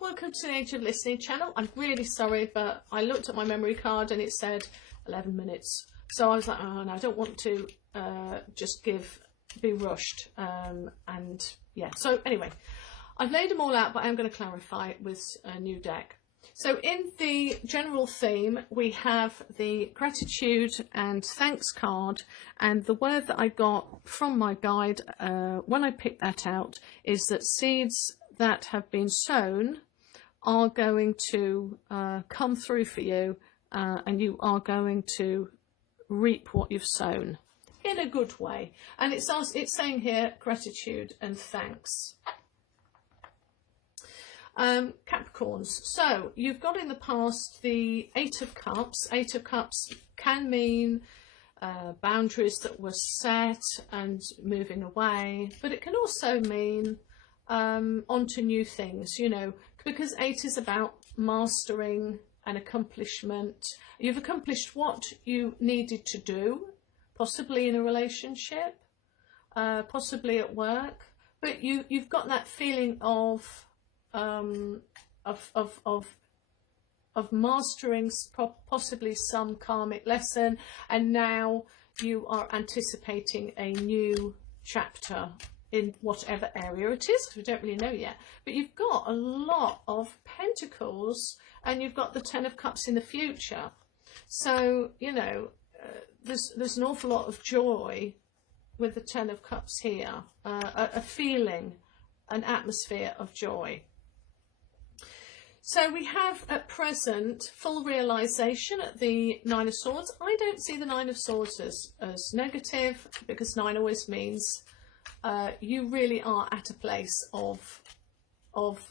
welcome to the Age of Listening channel. I'm really sorry, but I looked at my memory card and it said 11 minutes. So I was like, oh no, I don't want to just be rushed. And yeah, so anyway, I've laid them all out, but I'm going to clarify with a new deck. So in the general theme, we have the gratitude and thanks card, and the word that I got from my guide when I picked that out is that seeds that have been sown are going to come through for you, and you are going to reap what you've sown in a good way. And it's saying here gratitude and thanks. Capricorns, so you've got in the past the Eight of Cups. Eight of Cups can mean boundaries that were set and moving away, but it can also mean onto new things, you know, because 8 is about mastering and accomplishment. You've accomplished what you needed to do, possibly in a relationship, possibly at work, but you've got that feeling of mastering possibly some karmic lesson, and now you are anticipating a new chapter in whatever area it is, because we don't really know yet. But you've got a lot of pentacles and you've got the 10 of Cups in the future, so you know there's an awful lot of joy with the 10 of Cups here, a feeling, an atmosphere of joy. So we have at present full realization at the 9 of Swords. I don't see the 9 of Swords as negative, because 9 always means you really are at a place of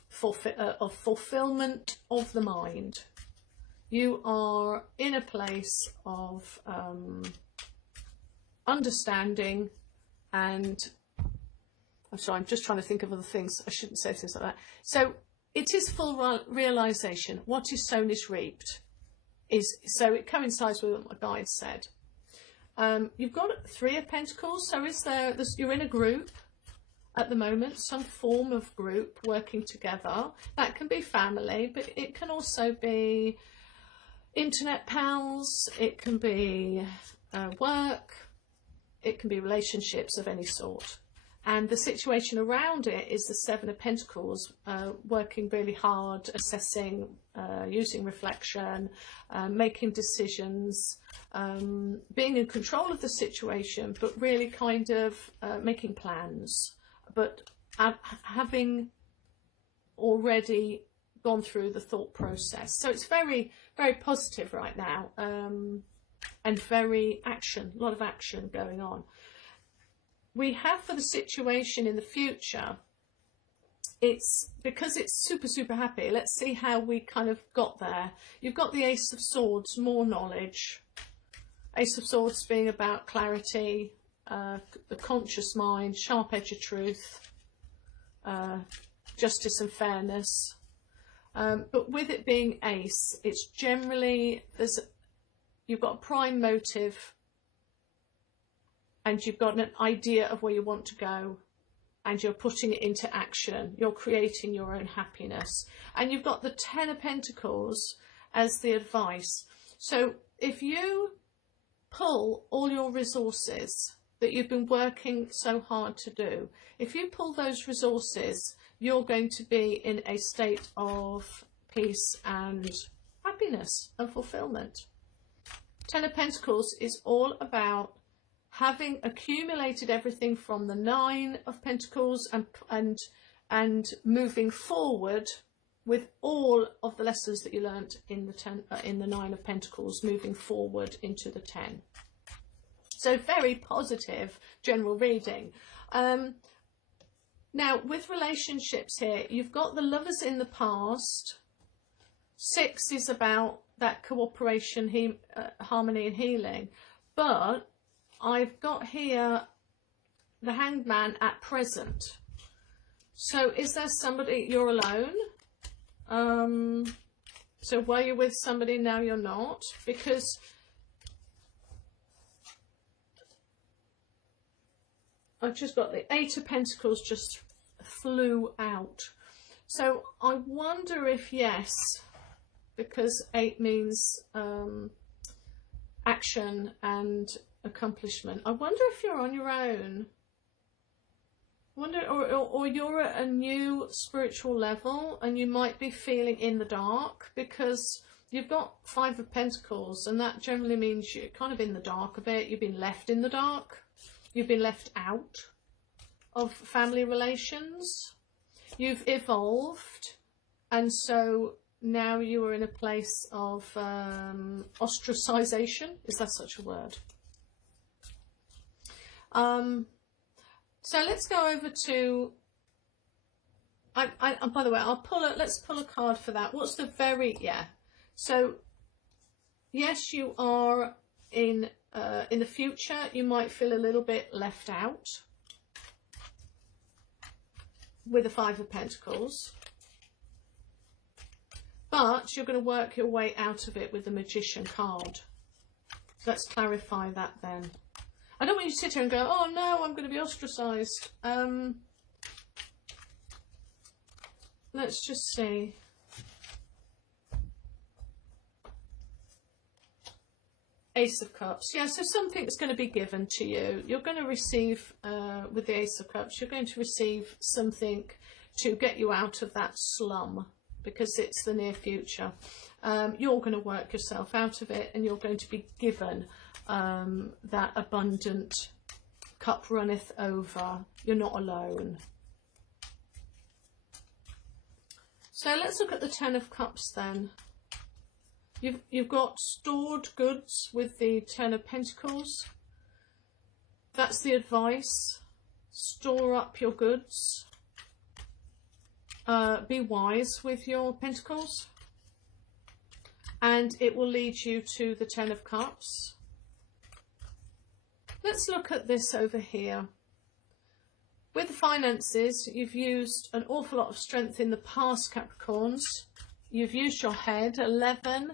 fulfillment of the mind. You are in a place of understanding, and I'm sorry, I'm just trying to think of other things. I shouldn't say things like that. So it is full realization. What is sown is reaped. So it coincides with what my guide said. You've got 3 of Pentacles. So you're in a group at the moment, some form of group working together. That can be family, but it can also be internet pals. It can be work. It can be relationships of any sort. And the situation around it is the 7 of Pentacles, working really hard, assessing, using reflection, making decisions, being in control of the situation, but really kind of making plans, but having already gone through the thought process. So it's very, very positive right now, and very action, a lot of action going on. We have for the situation in the future, it's because it's super, super happy. Let's see how we kind of got there. You've got the Ace of Swords, more knowledge. Ace of Swords being about clarity, the conscious mind, sharp edge of truth, justice and fairness. But with it being Ace, it's generally, you've got a prime motive, and you've got an idea of where you want to go, and you're putting it into action. You're creating your own happiness. And you've got the 10 of Pentacles as the advice. So if you pull all your resources that you've been working so hard to do, if you pull those resources, you're going to be in a state of peace and happiness and fulfillment. 10 of Pentacles is all about having accumulated everything from the 9 of Pentacles and moving forward with all of the lessons that you learnt in the 9 of Pentacles, moving forward into the 10. So very positive general reading. Now with relationships here, you've got the Lovers in the past. 6 is about that cooperation, harmony and healing, but I've got here the Hanged Man at present. So is there somebody, you're alone? So were you with somebody, now you're not? Because I've just got the 8 of Pentacles just flew out. So I wonder if yes, because 8 means action and accomplishment. I wonder if you're on your own. I wonder, or you're at a new spiritual level and you might be feeling in the dark, because you've got 5 of Pentacles, and that generally means you're kind of in the dark a bit. You've been left in the dark. You've been left out of family relations. You've evolved, and so now you are in a place of ostracization. Is that such a word? So let's go over to, by the way, let's pull a card for that. What's the so yes, you are in the future. You might feel a little bit left out with the 5 of Pentacles, but you're going to work your way out of it with the Magician card. So let's clarify that then. I don't want you to sit here and go, oh no, I'm going to be ostracized. Let's just see. Ace of Cups. Yeah, so something's going to be given to you. You're going to receive, with the Ace of Cups, you're going to receive something to get you out of that slum, because it's the near future. You're going to work yourself out of it, and you're going to be given that abundant cup runneth over. You're not alone. So let's look at the 10 of Cups then. You've got stored goods with the 10 of Pentacles. That's the advice. Store up your goods. Be wise with your Pentacles. And it will lead you to the 10 of Cups. Let's look at this over here. With the finances, you've used an awful lot of strength in the past, Capricorns. You've used your head, 11,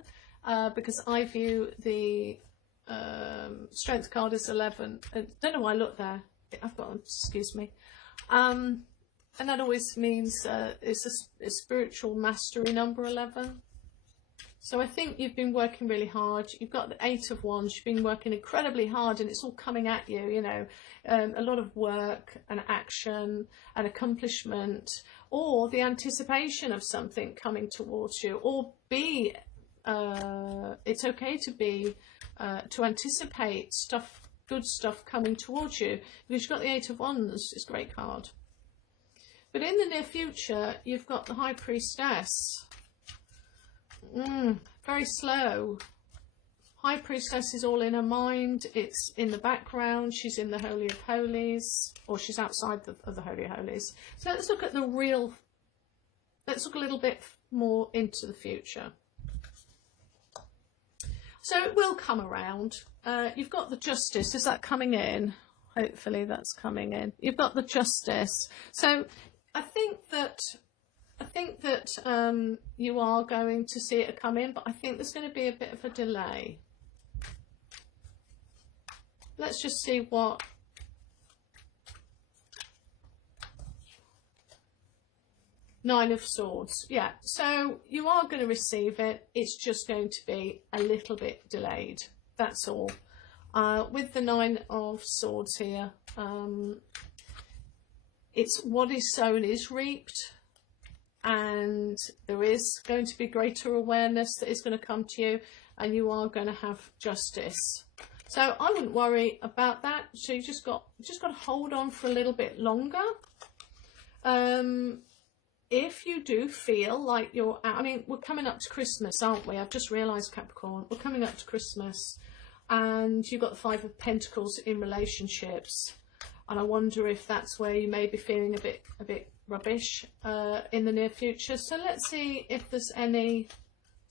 because I view the strength card as 11. I don't know why I looked there. I've got, excuse me. And that always means it's a spiritual mastery number, 11. So I think you've been working really hard. You've got the 8 of Wands. You've been working incredibly hard, and it's all coming at you, you know, a lot of work and action and accomplishment, or the anticipation of something coming towards you, or it's okay to be, to anticipate stuff, good stuff coming towards you, because you've got the 8 of Wands. It's a great card. But in the near future, you've got the High Priestess. Very slow. High Priestess is all in her mind. It's in the background. She's in the Holy of Holies, or she's outside of the Holy of Holies. So let's look at the real, let's look a little bit more into the future. So it will come around. You've got the Justice. Is that coming in? Hopefully that's coming in. You've got the Justice. So I think that you are going to see it come in, but I think there's going to be a bit of a delay. Let's just see what... Nine of Swords. Yeah, so you are going to receive it. It's just going to be a little bit delayed. That's all. With the Nine of Swords here, it's what is sown is reaped. And there is going to be greater awareness that is going to come to you, and you are going to have justice. So I wouldn't worry about that. So you just got to hold on for a little bit longer. If you do feel like you're, I mean, we're coming up to Christmas, aren't we? I've just realised, Capricorn, we're coming up to Christmas, and you've got the 5 of Pentacles in relationships, and I wonder if that's where you may be feeling a bit rubbish in the near future. So let's see if there's any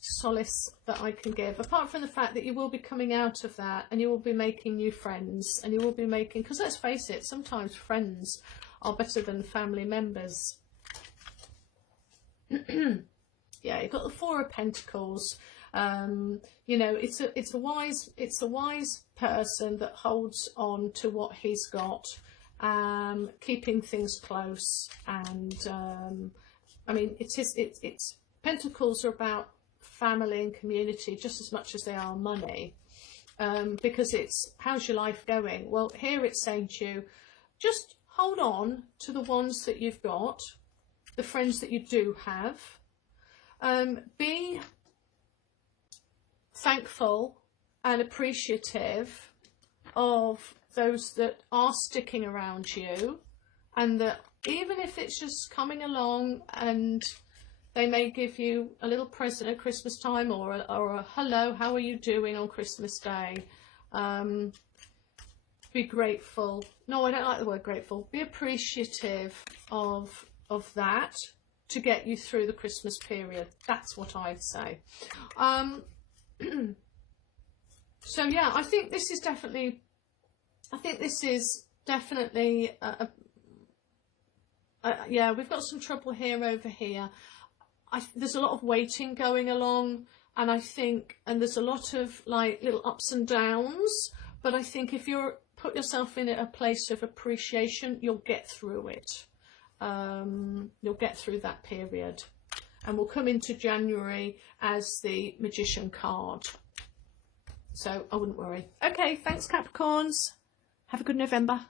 solace that I can give, apart from the fact that you will be coming out of that, and you will be making new friends, and you will be making, because let's face it, sometimes friends are better than family members. Yeah, you've got the 4 of Pentacles. You know, it's a wise person that holds on to what he's got, keeping things close, and I mean, it's Pentacles are about family and community just as much as they are money, because it's how's your life going. Well, here it's saying to you, just hold on to the ones that you've got, the friends that you do have. Be thankful and appreciative of those that are sticking around you, and that even if it's just coming along and they may give you a little present at Christmas time, or a hello, how are you doing on Christmas Day? Be grateful. No, I don't like the word grateful. Be appreciative of that to get you through the Christmas period. That's what I'd say. So yeah, I think this is definitely yeah, we've got some trouble here over here. There's a lot of waiting going along, and I think, and there's a lot of like little ups and downs, but I think if you're put yourself in a place of appreciation, you'll get through it. You'll get through that period, and we'll come into January as the Magician card. So I wouldn't worry. Okay, thanks Capricorns. Have a good November.